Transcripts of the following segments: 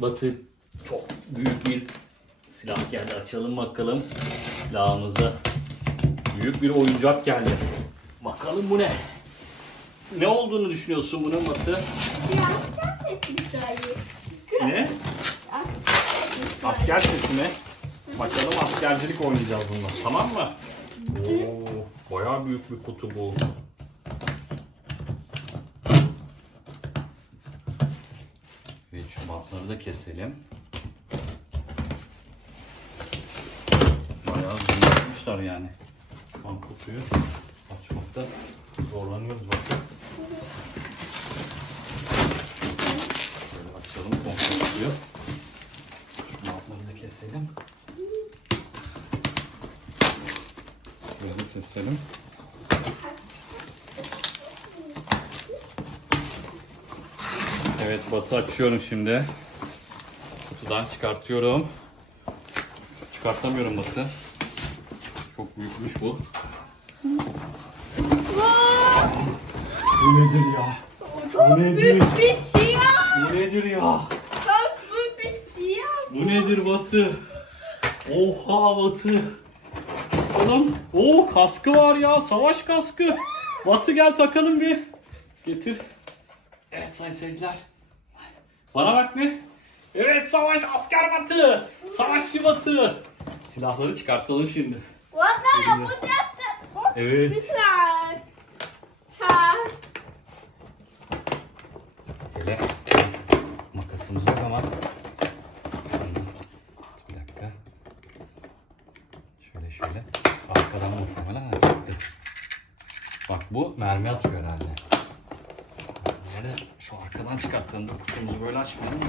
Batı çok büyük bir silah geldi. Açalım bakalım silahımıza. Büyük bir oyuncak geldi. Bakalım bu ne? Ne olduğunu düşünüyorsun bunun Batı? Ne? Asker sesi mi? Bakalım askercilik oynayacağız bununla. Tamam mı? Oo, bayağı büyük bir kutu bu. Evet şu bantları da keselim. Bayağı zorlamışlar yani. Şu an kutuyu açmakta zorlanıyoruz bakın. Şöyle açalım komple kutuyu. Şu bantları da keselim. Böyle keselim. Evet batı açıyorum şimdi. Kutudan çıkartıyorum. Çıkartamıyorum batı. Çok büyükmüş bu. Bu nedir ya? Bu nedir? Büyük bir siyah. Bu nedir ya? Çok büyük bir siyah. Bu nedir Batı? Oha Batı. Oğlum, o kaskı var ya, savaş kaskı. Batı gel takalım bir. Getir. Evet sayın seyirciler. Bana bak bir. Evet savaş asker Batı. Savaşçı Batı. Silahları çıkartalım şimdi. Valla yapacaktım. Evet. Saat. Saat. Şöyle makasımız yok ama. Bir dakika. Şöyle şöyle. Arkadan muhtemelen çıktı. Bak bu mermi atıyor herhalde. Nerede? Şu arkadan çıkarttığında kutumuzu böyle açmayalım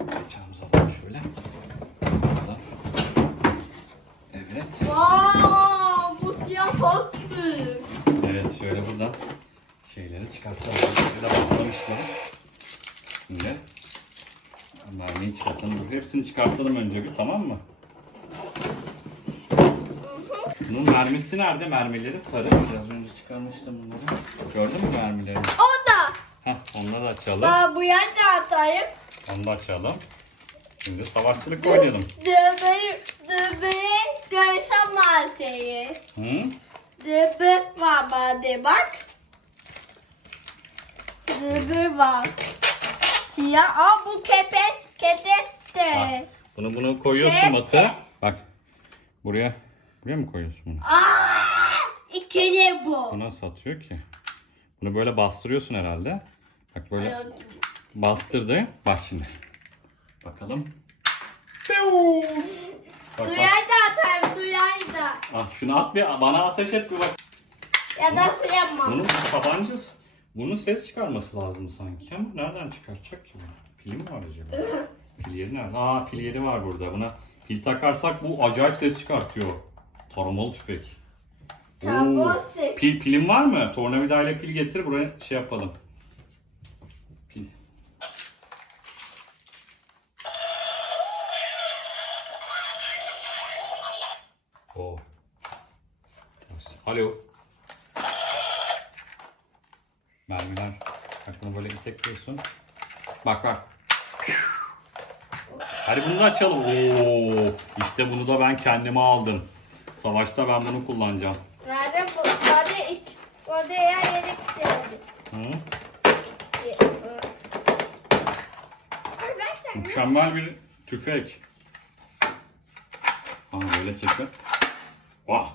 Bıçağımızı alalım şöyle. Buradan. Evet. Wow, bu siyah çok büyük. Evet şöyle buradan şeyleri çıkartalım. Şöyle bakalım işte. Şimdi mermiyi çıkartalım. Hepsini çıkartalım önce bir tamam mı? Bunun mermisi nerede? Mermileri sarı. Biraz önce çıkarmıştım bunları. Gördün mü mermileri? O da. Heh, onları da açalım. Aa, bu yan da atayım. Onu da açalım. Şimdi savaşçılık oynayalım. Döbeği, döbeği görsem malzemeyi. Hı? Döbek var bende bak. Döbek var. Siyah. Aa bu kepek. Kepek de. Bak, bunu bunu koyuyorsun Evet. Batı. Bak. Buraya buraya mı koyuyorsun bunu? Aa, ikili bu. Bu nasıl atıyor ki? Bunu böyle bastırıyorsun herhalde. Bak böyle bastırdı. Bak şimdi. Bakalım. Bak Suya bak. da atayım suya da. Ah, şunu at bir bana ateş et bir bak. Ya da suya mı? Bunun tabancası. Bunun ses çıkarması lazım sanki ama nereden çıkaracak ki bunu? Pili mi var acaba? Pil yeri nerede? Aa pil yeri var burada. Buna pil takarsak bu acayip ses çıkartıyor. Taramalı tüfek. Oo. Pil, pilin var mı? Tornavida ile pil getir buraya şey yapalım. Pil. Oo. Alo. Mermiler. Bak bunu böyle itekliyorsun. Bak bak. Hadi bunu da açalım. Oo, işte bunu da ben kendime aldım. Savaşta ben bunu kullanacağım. Nerede bu? Nerede ilk? Orada ya yedik geldi. Hı? Arkadaşlar. Mükemmel bir tüfek. Ama böyle çekin. Vah.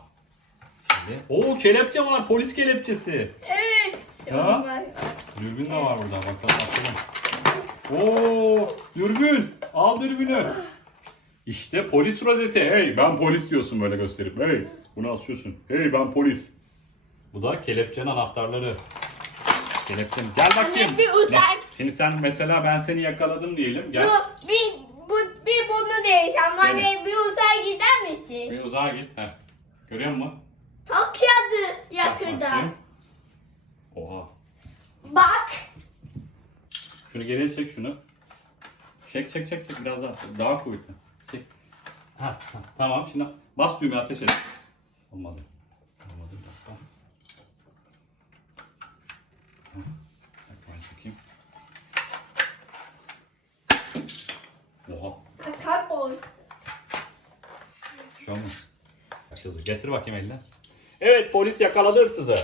Şimdi. Oo kelepçe var. Polis kelepçesi. Evet. Ya. Dürbün de var burada. Bakalım bakalım. Oo dürbün. Al dürbünü. İşte polis rozeti. Hey ben polis diyorsun böyle gösterip. Hey bunu asıyorsun. Hey ben polis. Bu da kelepçenin anahtarları. Kelepçenin. Gel bakayım. Anne, bir uzak. Şimdi sen mesela ben seni yakaladım diyelim. Gel. Dur, bir, bu, bir bunu değişen. Bana Evet. bir uzağa gider misin? Bir uzağa git. Heh. Görüyor musun? Çok yadı Bak yakında. bakayım. Oha. Bak. Şunu geriye çek şunu. Çek çek çek çek biraz daha. Daha kuvvetli. Tamam şimdi bas düğmeye ateş et. Olmadı. Olmadı bir dakika. Ha. Ben çekeyim. Oha. Kalp olsun. Şey Açıldı. Getir bakayım eline. Evet polis yakaladı hırsızı.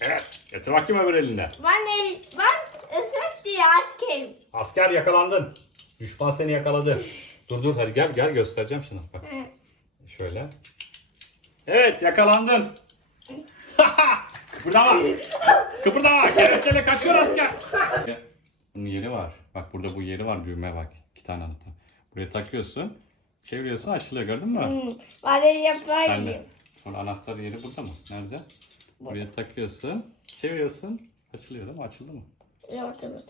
Evet. Getir bakayım öbür eline. Ben, el, ben özür diye askerim. Asker yakalandın. Düşman seni yakaladı. Dur dur hadi gel gel göstereceğim şimdi. Bak şöyle. Evet yakalandın. Kıpırdama. Kıpırdama. Kelepçeyle kaçıyor asker. Bunun yeri var. Bak burada bu yeri var düğme bak. İki tane anahtar. Buraya takıyorsun. Çeviriyorsun açılıyor gördün mü? Hmm, el Ben yapayım. Sonra anahtar yeri burada mı? Nerede? Buraya takıyorsun. Çeviriyorsun. Açılıyor değil mi? Açıldı mı? Evet evet.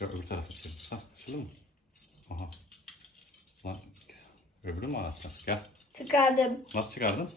Yok öbür tarafa çevir. Ha, açıldı mı? Aha. Öbürü mü anahtar? Gel. Çıkardım. Nasıl çıkardın?